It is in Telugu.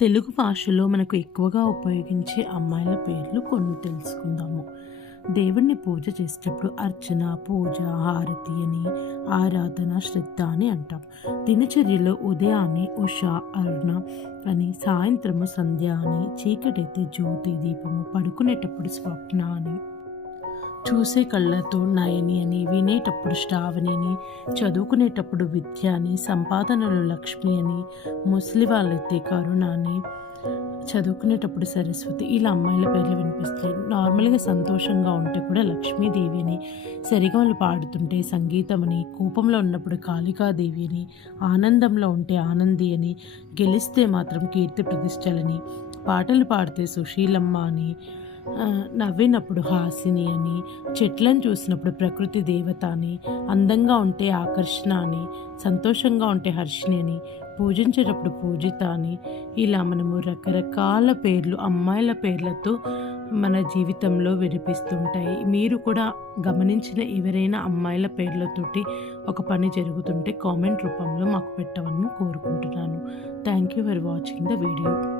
తెలుగు భాషలో మనకు ఎక్కువగా ఉపయోగించే అమ్మాయిల పేర్లు కొన్ని తెలుసుకుందాము. దేవుణ్ణి పూజ చేసేటప్పుడు అర్చన పూజ హారతి అని ఆరాధన శ్రద్ధ అని అంటాం. దినచర్యలో ఉదయాన్నే ఉష అరుణ అని సాయంత్రము సంధ్య అని చీకటైతే జ్యోతి దీపము పడుకునేటప్పుడు స్వప్న అని చూసే కళ్ళతో నయని అని వినేటప్పుడు శ్రావణి అని చదువుకునేటప్పుడు విద్య అని సంపాదనలు లక్ష్మి అని ముసలి వాళ్ళైతే కరుణ అని చదువుకునేటప్పుడు సరస్వతి ఇలా అమ్మాయిల పేర్లు వినిపిస్తాయి. నార్మల్గా సంతోషంగా ఉంటే కూడా లక్ష్మీదేవి అని సరిగమలు పాడుతుంటే సంగీతం అని కోపంలో ఉన్నప్పుడు కాళికాదేవి అని ఆనందంలో ఉంటే ఆనంది అని గెలిస్తే మాత్రం కీర్తి ప్రతిష్టలని పాటలు పాడితే సుశీలమ్మ అని నవ్వినప్పుడు హాసిని అని చెట్లను చూసినప్పుడు ప్రకృతి దేవత అని అందంగా ఉంటే ఆకర్షణ అని సంతోషంగా ఉంటే హర్షిని అని పూజించేటప్పుడు పూజిత అని ఇలా మనము రకరకాల పేర్లు అమ్మాయిల పేర్లతో మన జీవితంలో వినిపిస్తుంటాయి మీరు కూడా గమనించిన ఎవరైనా అమ్మాయిల పేర్లతోటి ఒక పని జరుగుతుంటే కామెంట్ రూపంలో మాకు పెట్టవని కోరుకుంటున్నాను. Thank you for watching the video